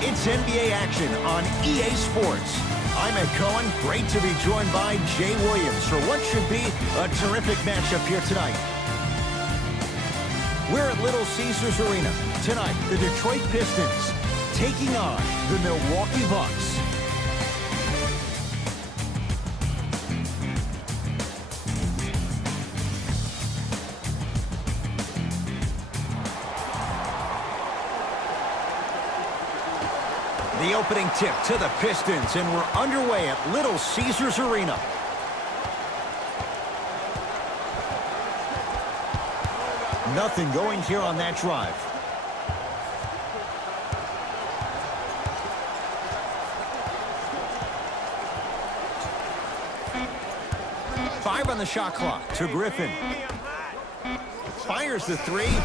It's NBA action on EA Sports. I'm Ed Cohen. Great to be joined by Jay Williams for what should be a terrific matchup here tonight. We're at Little Caesars Arena. Tonight, the Detroit Pistons taking on the Milwaukee Bucks. The opening tip to the Pistons, and we're underway at Little Caesars Arena. Nothing going here on that drive. Five on the shot clock to Griffin. Fires the three.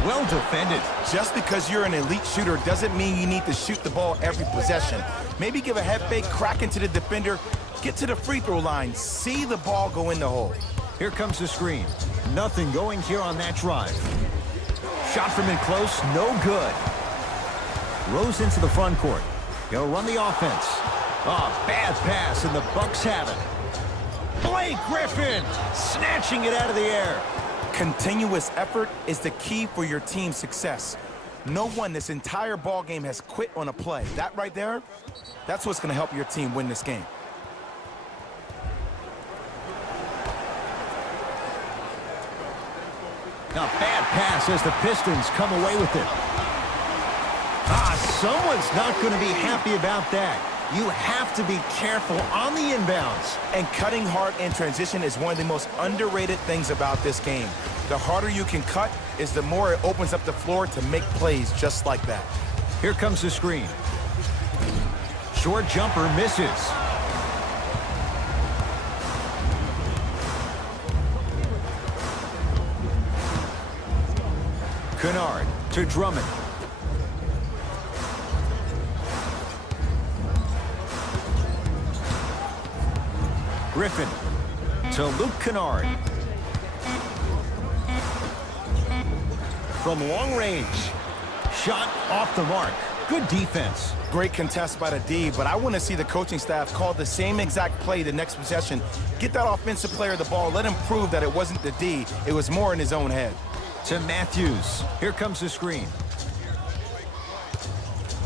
Well defended. Just because you're an elite shooter doesn't mean you need to shoot the ball every possession. Maybe give a head fake, crack into the defender, get to the free throw line, see the ball go in the hole. Here comes the screen. Nothing going here on that drive. Shot from in close, no good. Rose into the front court. He'll run the offense. Bad pass, and the Bucks have it. Blake Griffin snatching it out of the air. Continuous effort is the key for your team's success. No one this entire ball game has quit on a play. That right there, that's what's going to help your team win this game. Now, bad pass as the Pistons come away with it. Someone's not going to be happy about that. You have to be careful on the inbounds. And cutting hard in transition is one of the most underrated things about this game. The harder you can cut is the more it opens up the floor to make plays just like that. Here comes the screen. Short jumper misses. Kennard to Drummond. Griffin to Luke Kennard. From long range. Shot off the mark. Good defense. Great contest by the D, but I want to see the coaching staff call the same exact play the next possession. Get that offensive player the ball. Let him prove that it wasn't the D. It was more in his own head. To Matthews. Here comes the screen.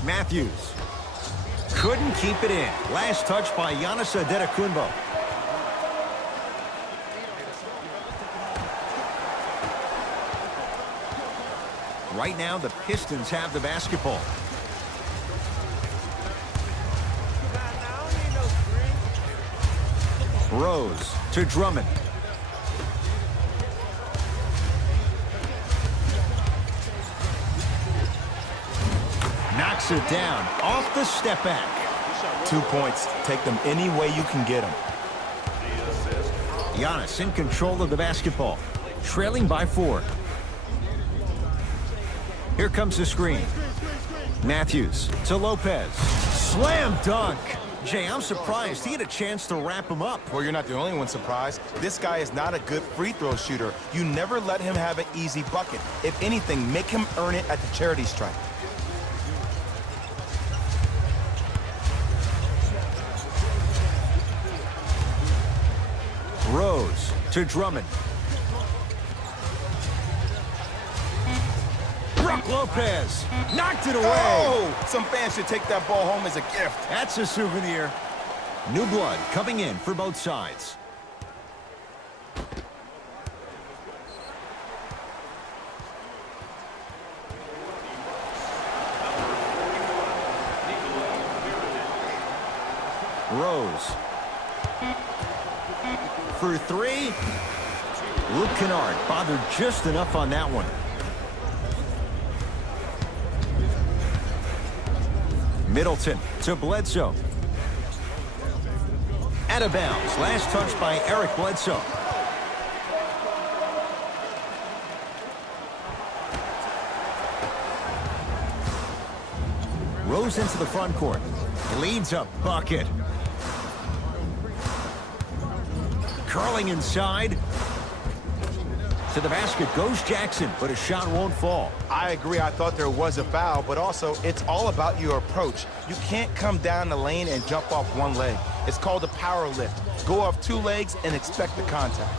Matthews. Couldn't keep it in. Last touch by Giannis Antetokounmpo. Right now, the Pistons have the basketball. Rose to Drummond. Knocks it down off the step back. 2 points. Take them any way you can get them. Giannis in control of the basketball. Trailing by 4. Here comes the screen. Matthews to Lopez. Slam dunk. Jay, I'm surprised he had a chance to wrap him up. Well, you're not the only one surprised. This guy is not a good free throw shooter. You never let him have an easy bucket. If anything, make him earn it at the charity stripe. Rose to Drummond. Brook Lopez knocked it away. Oh, some fans should take that ball home as a gift. That's a souvenir. New blood coming in for both sides. Rose. For 3. Luke Kennard bothered just enough on that one. Middleton to Bledsoe. Out of bounds. Last touch by Eric Bledsoe. Rose into the front court. Leads a bucket. Curling inside. To the basket goes Jackson, but a shot won't fall. I agree. I thought there was a foul, but also it's all about your approach. You can't come down the lane and jump off one leg. It's called a power lift. Go off two legs and expect the contact.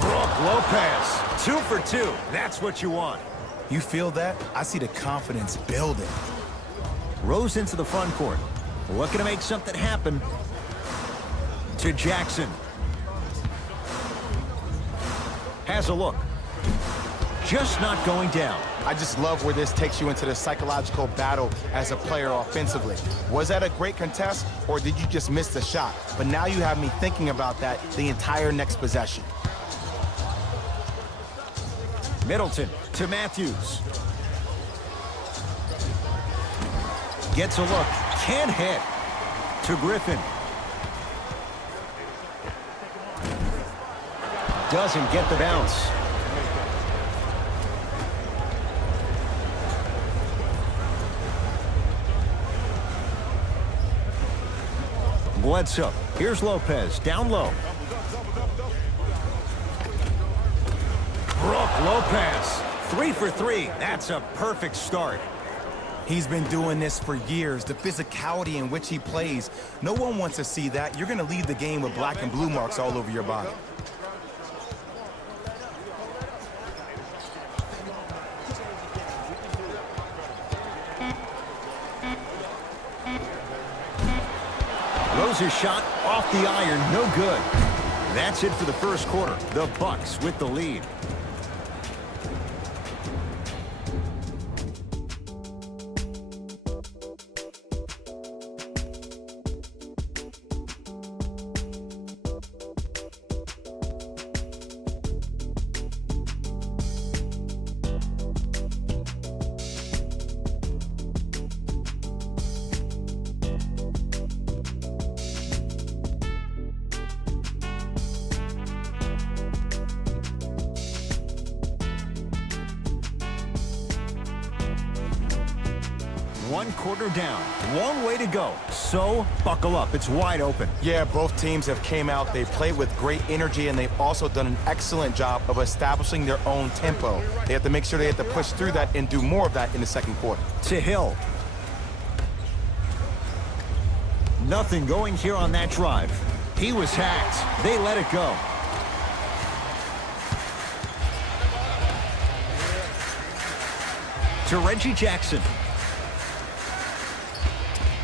Brook Lopez, 2 for 2. That's what you want. You feel that? I see the confidence building. Rose into the front court. Looking to make something happen. To Jackson. Has a look. Just not going down. I just love where this takes you into the psychological battle as a player offensively. Was that a great contest, or did you just miss the shot? But now you have me thinking about that the entire next possession. Middleton to Matthews. Gets a look. Can't hit. To Griffin. Doesn't get the bounce. Bledsoe. Here's Lopez. Down low. Brook Lopez. 3 for 3. That's a perfect start. He's been doing this for years. The physicality in which he plays. No one wants to see that. You're going to leave the game with black and blue marks all over your body. Rose's shot off the iron, no good. That's it for the first quarter. The Bucks with the lead. One quarter down, long way to go. So buckle up, it's wide open. Yeah, both teams have came out. They played with great energy, and they've also done an excellent job of establishing their own tempo. They have to make sure they have to push through that and do more of that in the second quarter. To Hill. Nothing going here on that drive. He was hacked. They let it go. To Reggie Jackson.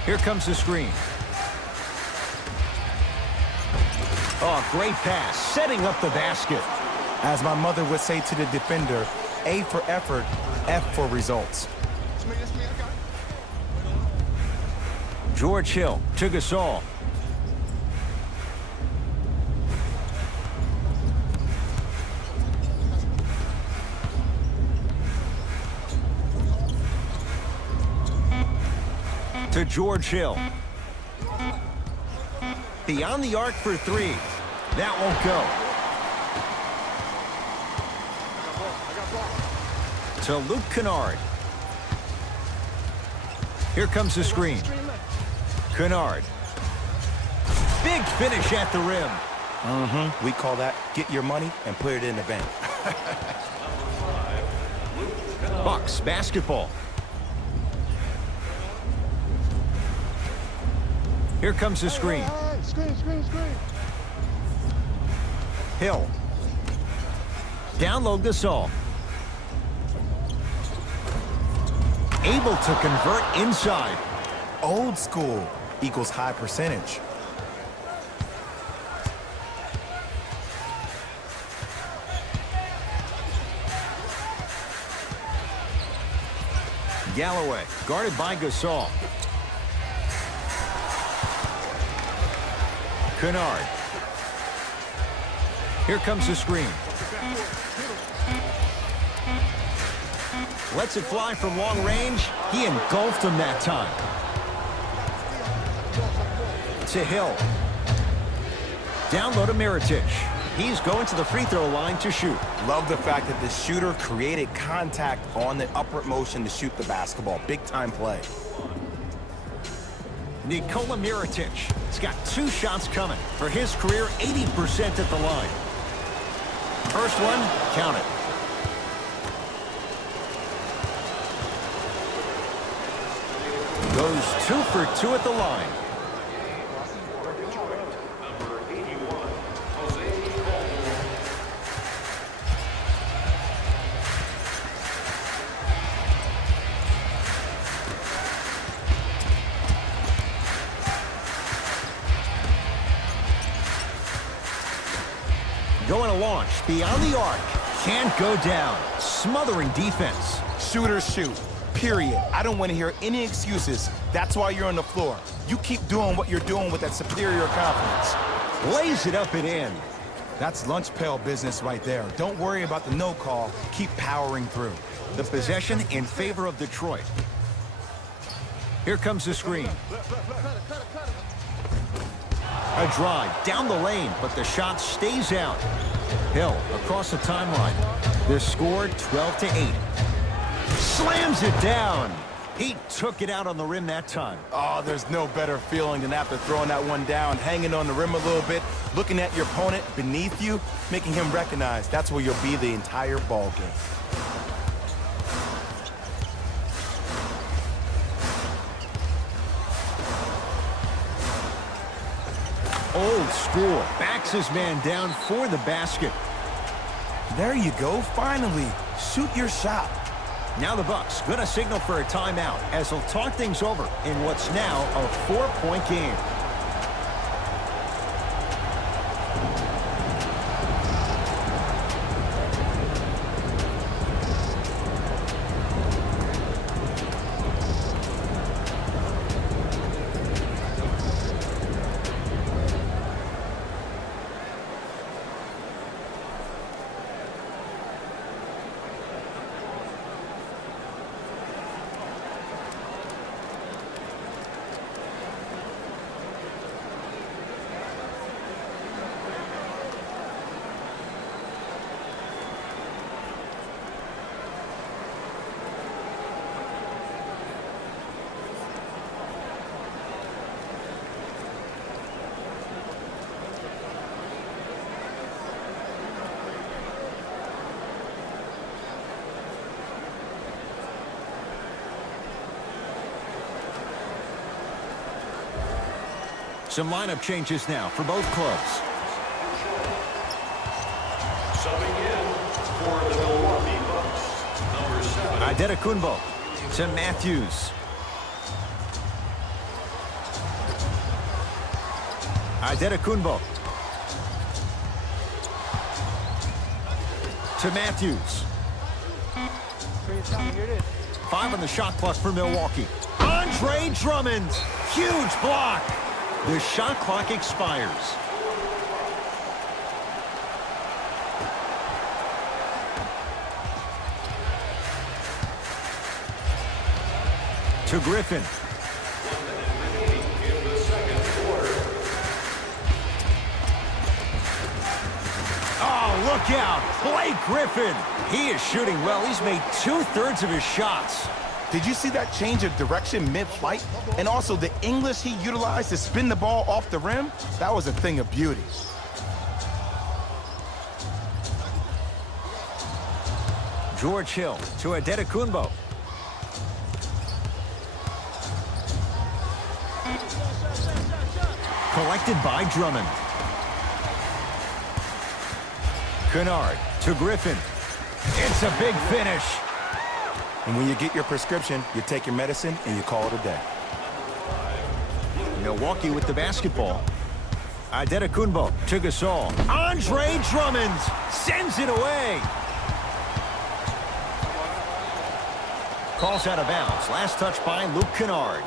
Here comes the screen. Oh, great pass. Setting up the basket. As my mother would say to the defender, A for effort, F for results. George Hill to Gasol. To George Hill. Beyond the arc for 3. That won't go. To Luke Kennard. Here comes the screen. Kennard. Big finish at the rim. We call that get your money and put it in the bank. Bucks basketball. Here comes the screen. Screen. Hill. Down low Gasol. Able to convert inside. Old school equals high percentage. Galloway guarded by Gasol. Kennard. Here comes the screen. Lets it fly from long range. He engulfed him that time. To Hill. Down low to Mirotic. He's going to the free throw line to shoot. Love the fact that the shooter created contact on the upward motion to shoot the basketball. Big time play. Nikola Mirotic. He's got 2 shots coming. For his career, 80% at the line. First one, count it. Goes 2 for 2 at the line. Going to launch beyond the arc. Can't go down. Smothering defense. Shooters shoot. Period. I don't want to hear any excuses. That's why you're on the floor. You keep doing what you're doing with that superior confidence. Lays it up and in. That's lunch pail business right there. Don't worry about the no call. Keep powering through. The possession in favor of Detroit. Here comes the screen. A drive down the lane, but the shot stays out. Hill across the timeline. The score 12-8. Slams it down. He took it out on the rim that time. Oh, there's no better feeling than after throwing that one down, hanging on the rim a little bit, looking at your opponent beneath you, making him recognize that's where you'll be the entire ball game. Old school. Backs his man down for the basket. There you go. Finally, shoot your shot. Now the Bucks gonna signal for a timeout as they'll talk things over in what's now a 4-point game. Some lineup changes now for both clubs. Subbing in for the Milwaukee Bucks, number 7. Adetokunbo to Matthews. Adetokunbo to Matthews. 5 on the shot clock for Milwaukee. Andre Drummond. Huge block. The shot clock expires. To Griffin. In the second quarter. Oh, look out. Blake Griffin. He is shooting well. He's made 2/3 of his shots. Did you see that change of direction mid-flight? And also the English he utilized to spin the ball off the rim? That was a thing of beauty. George Hill to Adetokunbo. Collected by Drummond. Kennard to Griffin. It's a big finish. And when you get your prescription, you take your medicine and you call it a day. Milwaukee with the basketball. Adetokunbo to Gasol. Andre Drummond sends it away. Calls out of bounds. Last touch by Luke Kennard.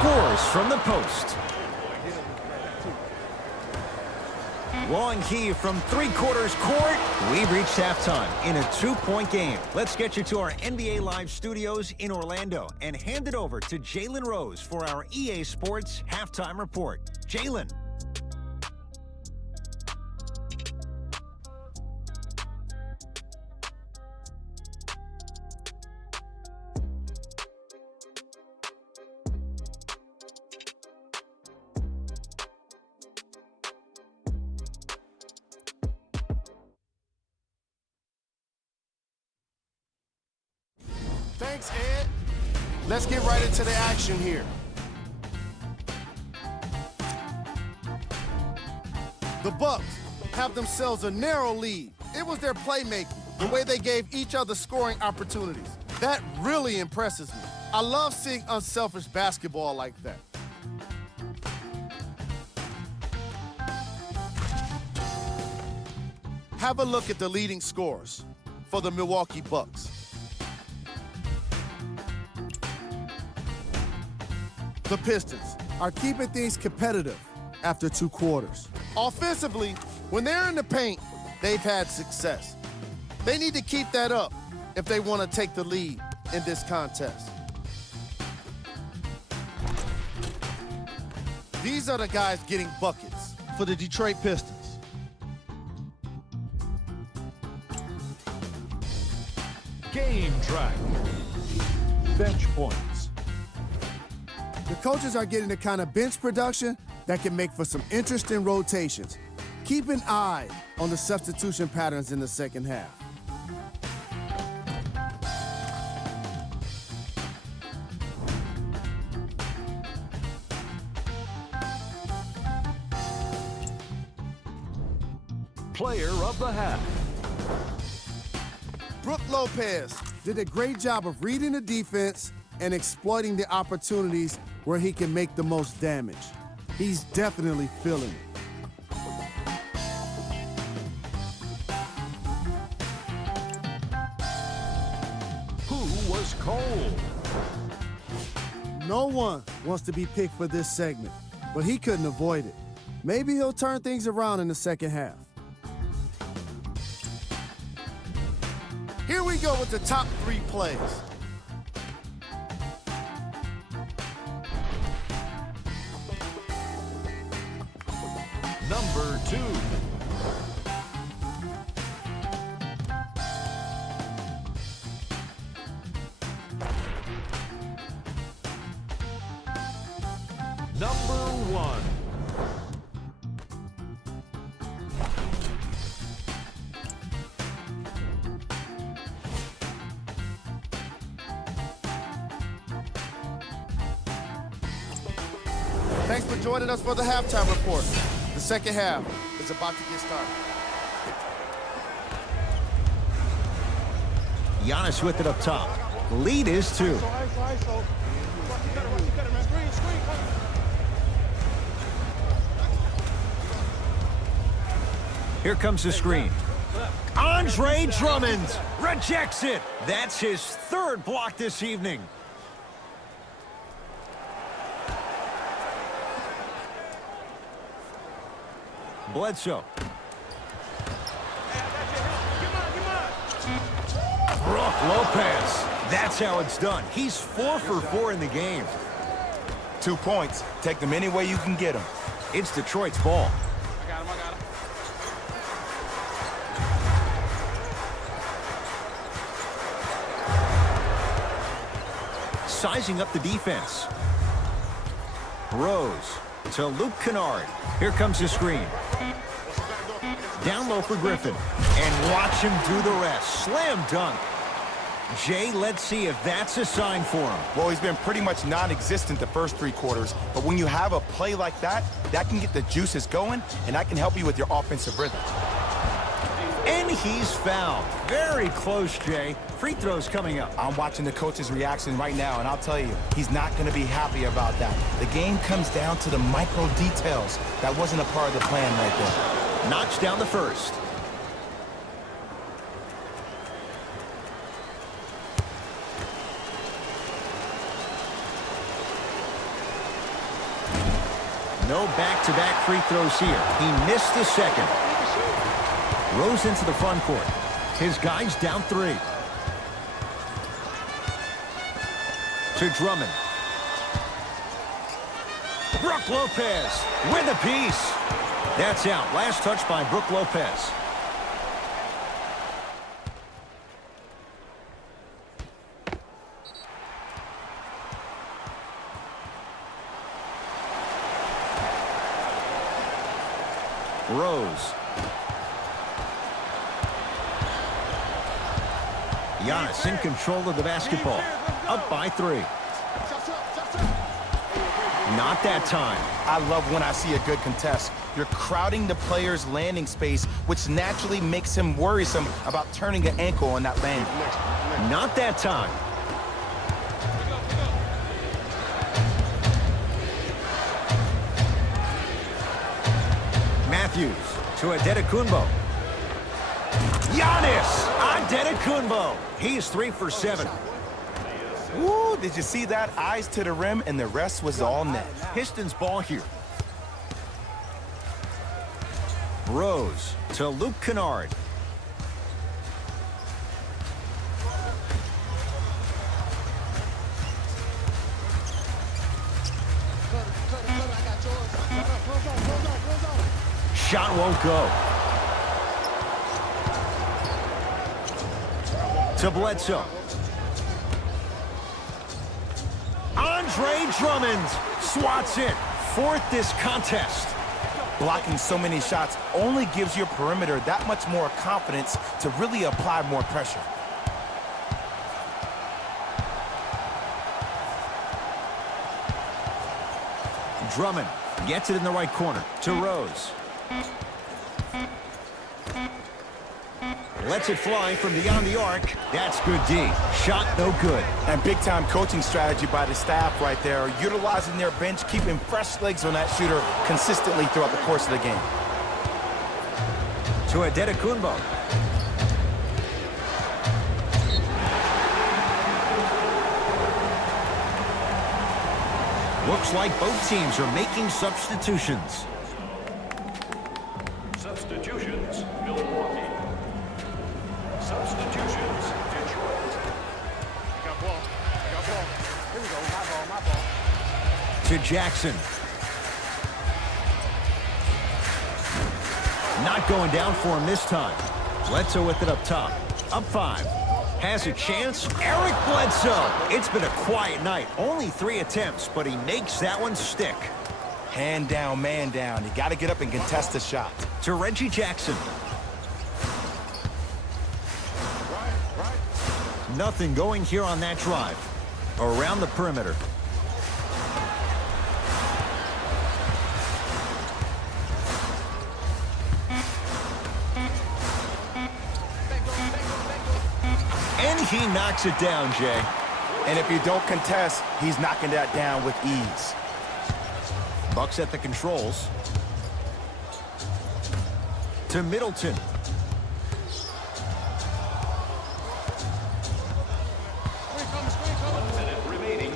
Scores from the post. Long key from three-quarters court. We've reached halftime in a 2-point game. Let's get you to our NBA Live studios in Orlando and hand it over to Jalen Rose for our EA Sports Halftime Report. Jalen. Thanks, Ed. Let's get right into the action here. The Bucks have themselves a narrow lead. It was their playmaking, the way they gave each other scoring opportunities. That really impresses me. I love seeing unselfish basketball like that. Have a look at the leading scorers for the Milwaukee Bucks. The Pistons are keeping things competitive after 2 quarters. Offensively, when they're in the paint, they've had success. They need to keep that up if they want to take the lead in this contest. These are the guys getting buckets for the Detroit Pistons. Game track. Bench points. The coaches are getting the kind of bench production that can make for some interesting rotations. Keep an eye on the substitution patterns in the second half. Player of the half. Brook Lopez did a great job of reading the defense and exploiting the opportunities where he can make the most damage. He's definitely feeling it. Who was cold? No one wants to be picked for this segment, but he couldn't avoid it. Maybe he'll turn things around in the second half. Here we go with the top 3 plays. Number 2. Number 1. Thanks for joining us for the halftime report. The second half is about to get started. Giannis with it up top. Lead is 2. Here comes the screen. Andre Drummond rejects it. That's his 3rd block this evening. Bledsoe. Brook Lopez. That's how it's done. He's 4 for 4 in the game. 2 points. Take them any way you can get them. It's Detroit's ball. I got him. Sizing up the defense. Rose to Luke Kennard. Here comes the screen. Down low for Griffin. And watch him do the rest. Slam dunk. Jay, let's see if that's a sign for him. Well, he's been pretty much non-existent the first 3 quarters, but when you have a play like that, that can get the juices going, and that can help you with your offensive rhythm. And he's fouled. Very close, Jay. Free throws coming up. I'm watching the coach's reaction right now, and I'll tell you, he's not going to be happy about that. The game comes down to the micro details. That wasn't a part of the plan right there. Knocks down the first. No back-to-back free throws here. He missed the second. Rose into the front court. His guys down 3. To Drummond. Brook Lopez with a piece. That's out. Last touch by Brook Lopez. Rose. Giannis in control of the basketball. Up by 3. Not that time. I love when I see a good contest. You're crowding the player's landing space, which naturally makes him worrisome about turning an ankle on that landing. Not that time. Matthews to Antetokounmpo. Giannis Antetokounmpo. He's 3 for 7. Woo, did you see that? Eyes to the rim, and the rest was all net. Pistons ball here. Rose to Luke Kennard. Shot won't go. To Bledsoe. Andre Drummond swats it. 4th this contest. Blocking so many shots only gives your perimeter that much more confidence to really apply more pressure. Drummond gets it in the right corner to Rose. Lets it fly from beyond the arc. That's good D. Shot no good. And big-time coaching strategy by the staff right there, utilizing their bench, keeping fresh legs on that shooter consistently throughout the course of the game. To Antetokounmpo. Looks like both teams are making substitutions. Substitutions, Milwaukee. Substitutions, Detroit. Got ball. Here we go. My ball. To Jackson. Not going down for him this time. Bledsoe with it up top. Up 5. Has a chance. Eric Bledsoe. It's been a quiet night. Only 3 attempts, but he makes that one stick. Hand down, man down. You got to get up and contest the shot. To Reggie Jackson. Nothing going here on that drive. Around the perimeter. And he knocks it down, Jay. And if you don't contest, he's knocking that down with ease. Bucks at the controls. To Middleton.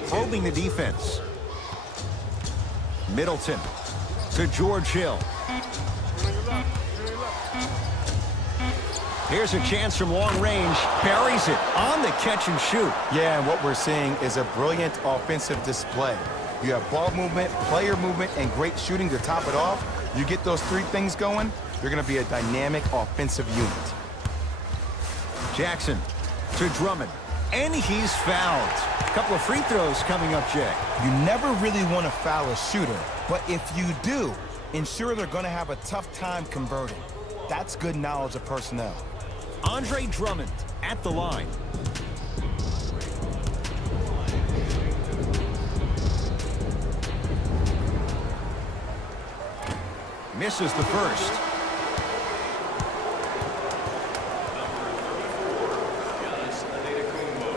Probing the defense. Middleton to George Hill. Here's a chance from long range. Buries it on the catch and shoot. Yeah, and what we're seeing is a brilliant offensive display. You have ball movement, player movement, and great shooting to top it off. You get those 3 things going, you're going to be a dynamic offensive unit. Jackson to Drummond. And he's fouled. A couple of free throws coming up, Jay. You never really want to foul a shooter, but if you do, ensure they're going to have a tough time converting. That's good knowledge of personnel. Andre Drummond at the line. Misses the first. Giannis Antetokounmpo.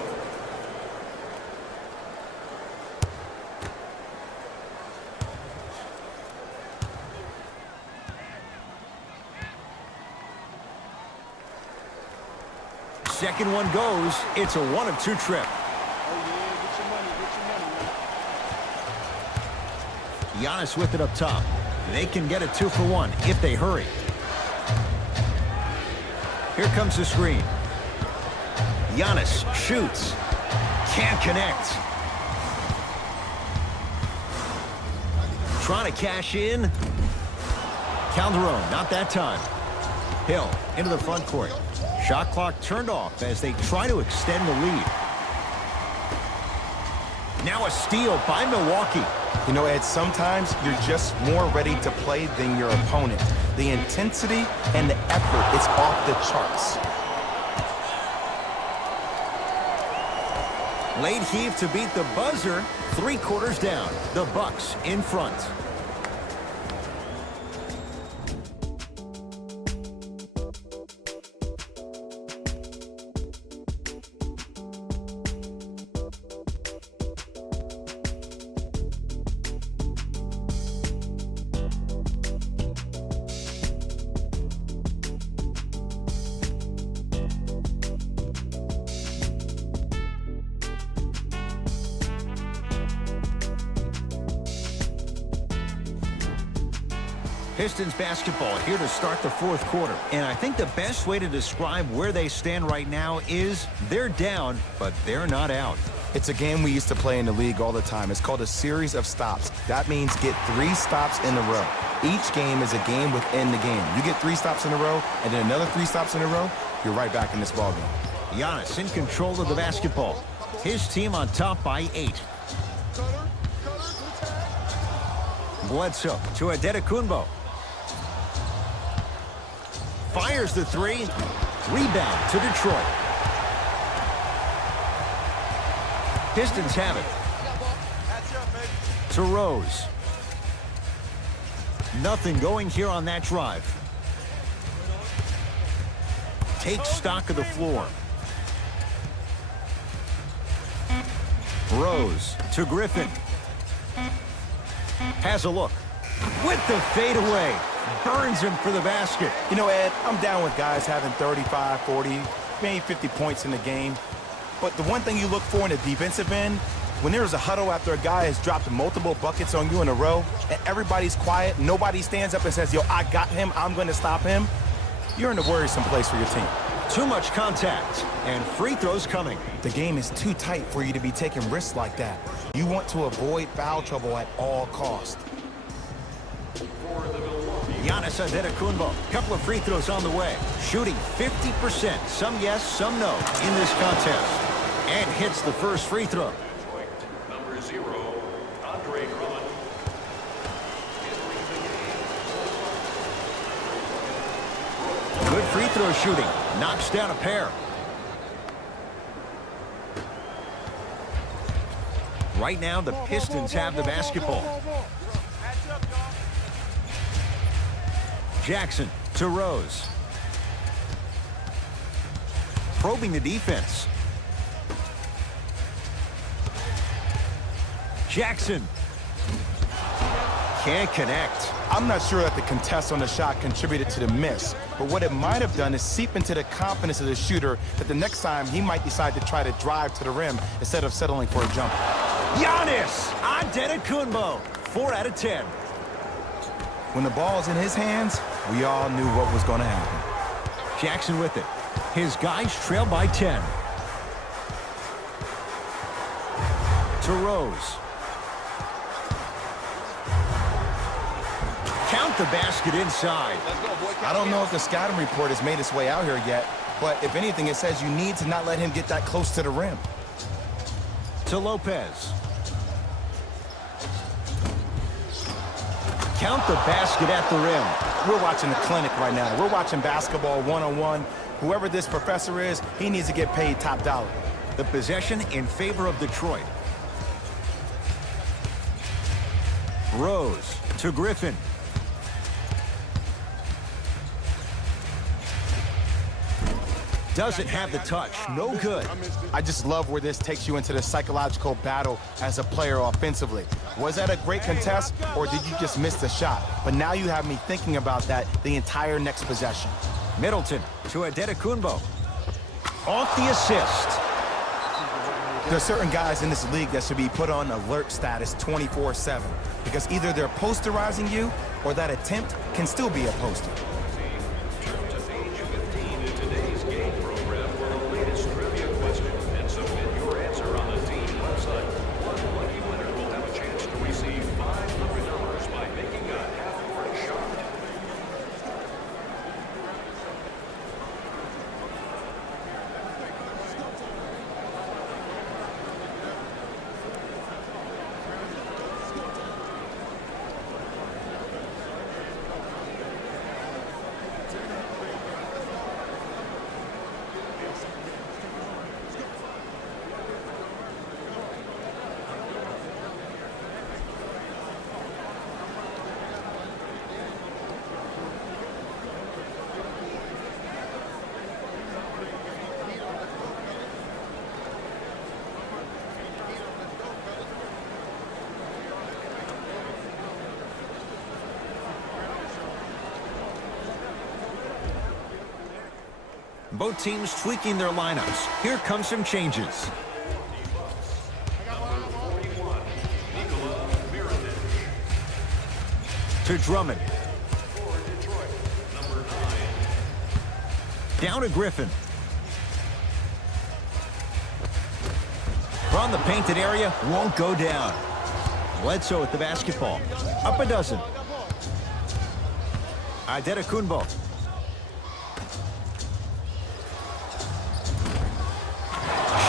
Second one goes. It's a 1 of 2 trip. Giannis with it up top. They can get a 2-for-1 if they hurry. Here comes the screen. Giannis shoots. Can't connect. Trying to cash in. Calderon, not that time. Hill into the front court. Shot clock turned off as they try to extend the lead. Now a steal by Milwaukee. You know, Ed, sometimes you're just more ready to play than your opponent. The intensity and the effort, it's off the charts. Late heave to beat the buzzer. 3 quarters down. The Bucks in front. Pistons basketball here to start the 4th quarter. And I think the best way to describe where they stand right now is they're down, but they're not out. It's a game we used to play in the league all the time. It's called a series of stops. That means get 3 stops in a row. Each game is a game within the game. You get 3 stops in a row, and then another 3 stops in a row, you're right back in this ballgame. Giannis in control of the basketball. His team on top by 8. Bledsoe to Adetokunbo. Fires the 3. Rebound to Detroit. Pistons have it. To Rose. Nothing going here on that drive. Takes stock of the floor. Rose to Griffin. Has a look. With the fadeaway. Burns him for the basket. You know, Ed, I'm down with guys having 35, 40, maybe 50 points in the game. But the one thing you look for in the defensive end, when there's a huddle after a guy has dropped multiple buckets on you in a row, and everybody's quiet, nobody stands up and says, yo, I got him, I'm going to stop him, you're in a worrisome place for your team. Too much contact, and free throws coming. The game is too tight for you to be taking risks like that. You want to avoid foul trouble at all costs. Giannis Adetokunbo. Couple of free throws on the way. Shooting 50%. Some yes, some no in this contest. And hits the first free throw. Number 0, Andre Drummond. Good free throw shooting. Knocks down a pair. Right now, the Pistons have the basketball. Jackson to Rose. Probing the defense. Jackson. Can't connect. I'm not sure that the contest on the shot contributed to the miss, but what it might have done is seep into the confidence of the shooter that the next time he might decide to try to drive to the rim instead of settling for a jumper. Giannis Adetokunbo. 4 out of 10. When the ball's in his hands, we all knew what was going to happen. Jackson with it. His guys trail by 10. To Rose. Count the basket inside. I don't know if the scouting report has made its way out here yet, but if anything, it says you need to not let him get that close to the rim. To Lopez. Count the basket at the rim. We're watching a clinic right now. We're watching basketball one-on-one. Whoever this professor is, he needs to get paid top dollar. The possession in favor of Detroit. Rose to Griffin. Doesn't have the touch. No good. I just love where this takes you into the psychological battle as a player offensively. Was that a great contest, or did you just miss the shot? But now you have me thinking about that the entire next possession. Middleton to Adetokunbo. Off the assist. There are certain guys in this league that should be put on alert status 24/7 because either they're posterizing you or that attempt can still be a poster. Turn to page 15 in today's game program for the latest trivia question and submit your answer on the team website. One lucky winner will have a chance to receive $500 by making a half-court shot. Both teams tweaking their lineups. Here come some changes. To Drummond. Down to Griffin. From the painted area, won't go down. Bledsoe with the basketball. Up a dozen. Adetokunbo.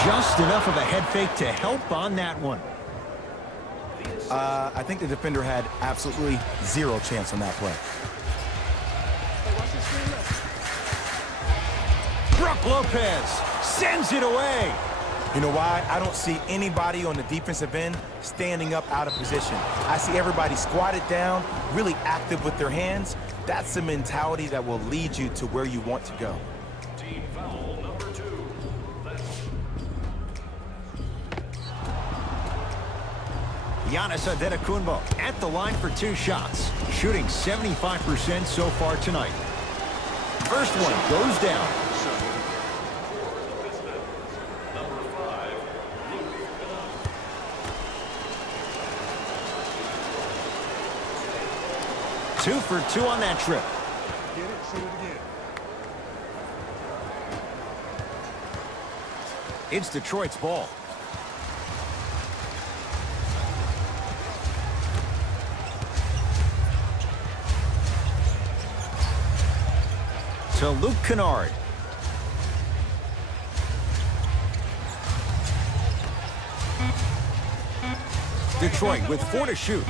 Just enough of a head fake to help on that one. I think the defender had absolutely zero chance on that play. Brook Lopez sends it away. You know why? I don't see anybody on the defensive end standing up out of position. I see everybody squatted down, really active with their hands. That's the mentality that will lead you to where you want to go. Team foul number 2. Giannis Adetokunbo at the line for 2 shots, shooting 75% so far tonight. First one goes down. Two for 2 on that trip. Get it, shoot it again. It's Detroit's ball. To Luke Kennard. Detroit with 4 to shoot.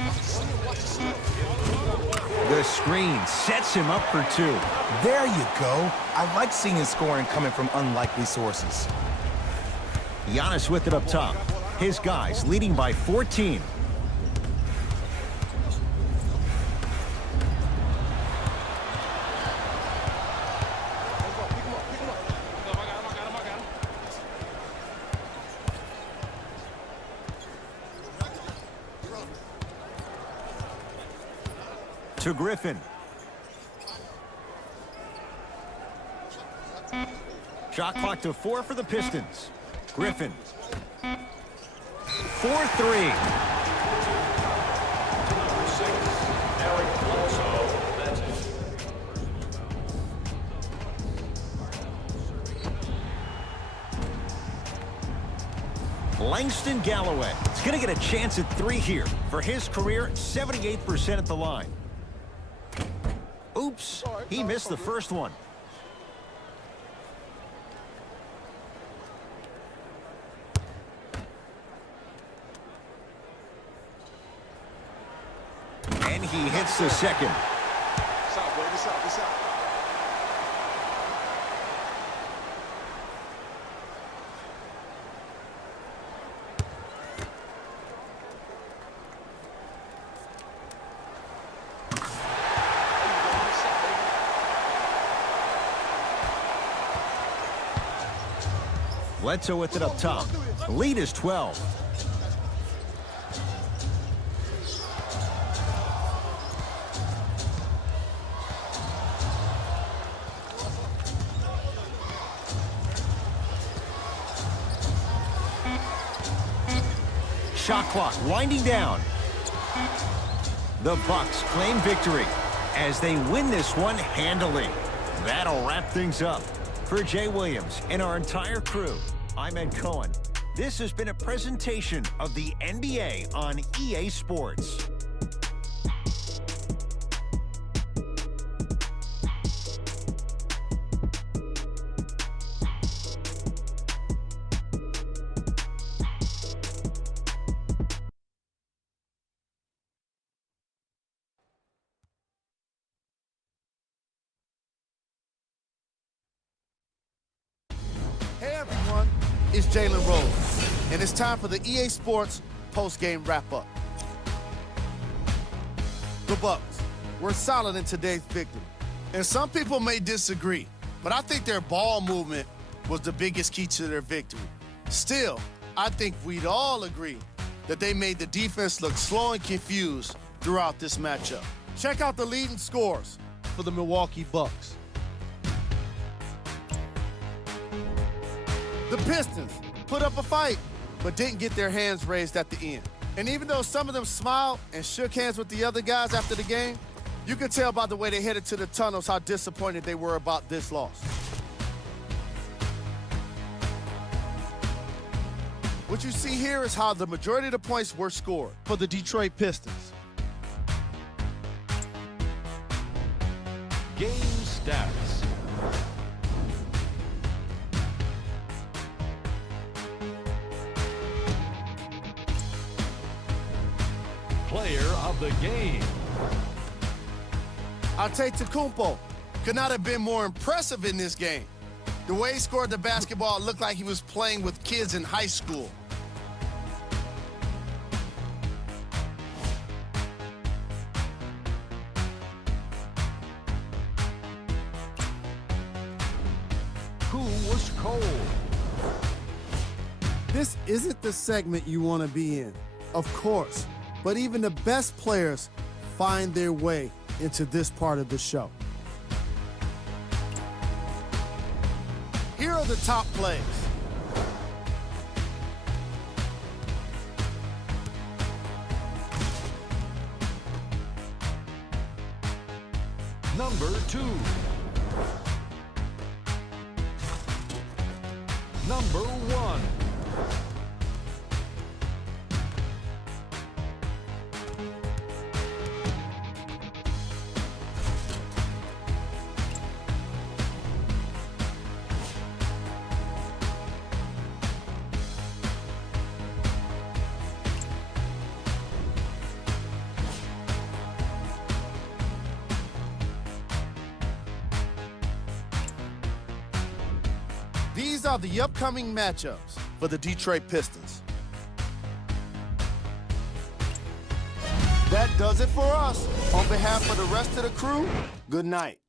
The screen sets him up for 2. There you go. I like seeing scoring coming from unlikely sources. Giannis with it up top. His guys leading by 14. To Griffin. Shot clock to 4 for the Pistons. Griffin. 4-3. Langston Galloway is going to get a chance at 3 here. For his career, 78% at the line. Oops, he missed the first one. And he hits the second. Stop, boy. This out, this out. Bledsoe with it up top. The lead is 12. shot clock winding down. The Bucks claim victory as they win this one handily. That'll wrap things up. For Jay Williams and our entire crew, I'm Ed Cohen. This has been a presentation of the NBA on EA Sports. Hey everyone, it's Jalen Rose, and it's time for the EA Sports post-game wrap-up. The Bucks were solid in today's victory, and some people may disagree, but I think their ball movement was the biggest key to their victory. Still, I think we'd all agree that they made the defense look slow and confused throughout this matchup. Check out the leading scores for the Milwaukee Bucks. The Pistons put up a fight, but didn't get their hands raised at the end. And even though some of them smiled and shook hands with the other guys after the game, you could tell by the way they headed to the tunnels how disappointed they were about this loss. What you see here is how the majority of the points were scored for the Detroit Pistons. Game stats. Player of the game. Antetokounmpo could not have been more impressive in this game. The way he scored the basketball looked like he was playing with kids in high school. Who was cold? This isn't the segment you want to be in, of course, but even the best players find their way into this part of the show. Here are the top plays. Number 2. Number 1. These are the upcoming matchups for the Detroit Pistons. That does it for us. On behalf of the rest of the crew, good night.